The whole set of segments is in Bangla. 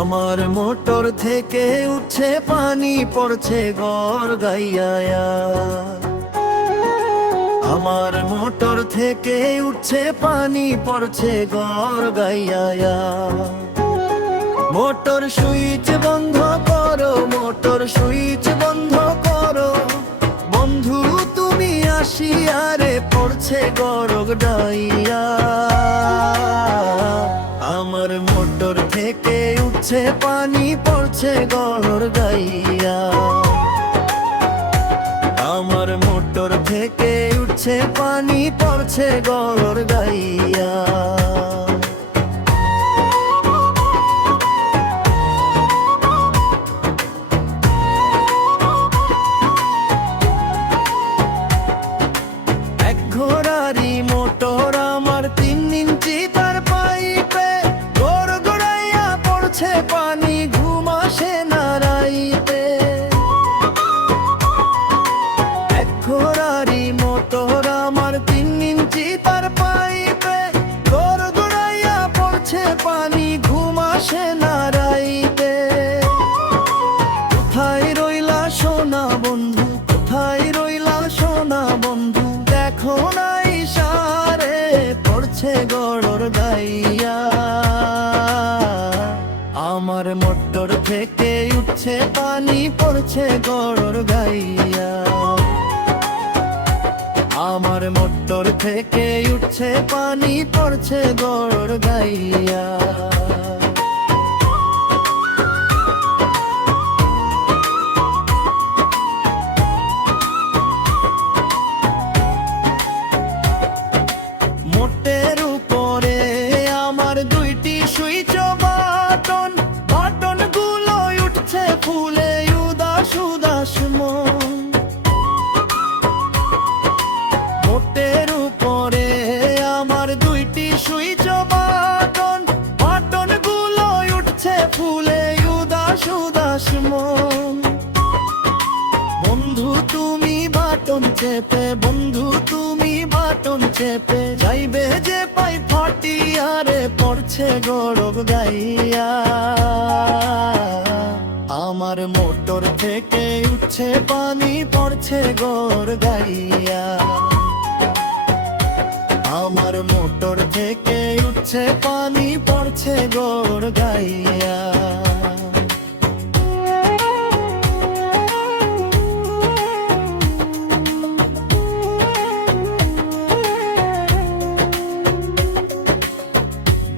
আমার মোটর থেকে উঠছে পানি পড়ছে গড় গাইয়া। আমার মোটর থেকে উঠছে পানি পড়ছে গড় গাইয়া। মোটর সুইচ বন্ধ করো, মোটর সুইচ বন্ধ করো, বন্ধু তুমি আসিয়া রে পড়ছে গড় গাইয়া। আমার মোটর থেকে উঠছে পানি পড়ছে গড় গাইয়া। আমার মোটর থেকে উঠছে পানি পড়ছে গড় গাইয়া। এক ঘোড়ারি মোটর আমার 3 ইঞ্চি তার পাইপে গড় গড়াইয়া পড়ছে পানি ঘুম আসে না রাইতে। এক ঘোড়ারি মোটর আমার 3 ইঞ্চি তার পাইপে গড় গড়াইয়া পড়ছে পানি ঘুম আসে না রাইতে। কোথায় রইলা সোনা বন্ধু, কোথায় রইলা সোনা বন্ধু, দেখো না ইশারে পড়ছে গড় গাইয়া। আমার মোটর থেকে উঠছে পানি পড়ছে গড় গাইয়া। আমার মোটর থেকে উঠছে পানি পড়ছে গড় গাইয়া। মোটের উপরে আমার 2টি সুইচ বাটন, বাটন গুলো উঠছে ফুলে উদাস উদাস মন। মোটের উপরে আমার 2টি সুইচ বাটন, বাটন গুলো উঠছে ফুলে উদাস উদাস মন। বন্ধু তুমি বাটন চেপে, বন্ধু তুমি বাটন চেপে, যাইবে যে পাই ফাটিয়া রে পড়ছে গড় গাইয়া। আমার মোটর থেকে উঠছে পানি পড়ছে গড় গাইয়া। আমার মোটর থেকে উঠছে পানি পড়ছে গড় গাইয়া।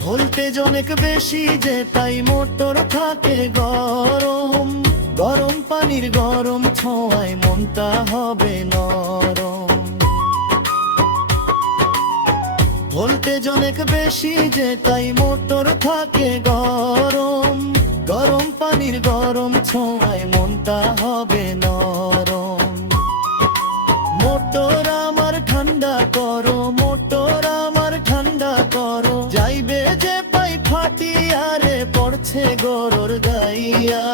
ভোল্টেজ অনেক বেশি যে তাই মোটর থাকে গরম, গরম পানির গরম ছোঁয়ায় মনটা হবে নরম। ভোল্টেজ অনেক বেশি যে তাই মোটর থাকে গরম, গরম পানির গরম ছোঁয়ায় মনটা হবে নরম। মোটর আমার ঠান্ডা করো, মোটর আমার ঠান্ডা করো, যাইবে যে পাই ফাটিয়া রে পড়ছে গড় গাইয়া।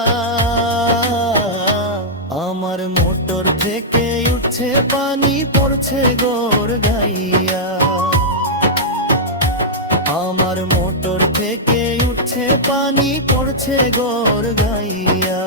আমার মোটর থেকে উঠছে পানি পড়ছে গড় গাইয়া। আমার মোটর থেকে উঠছে পানি পড়ছে গড় গাইয়া।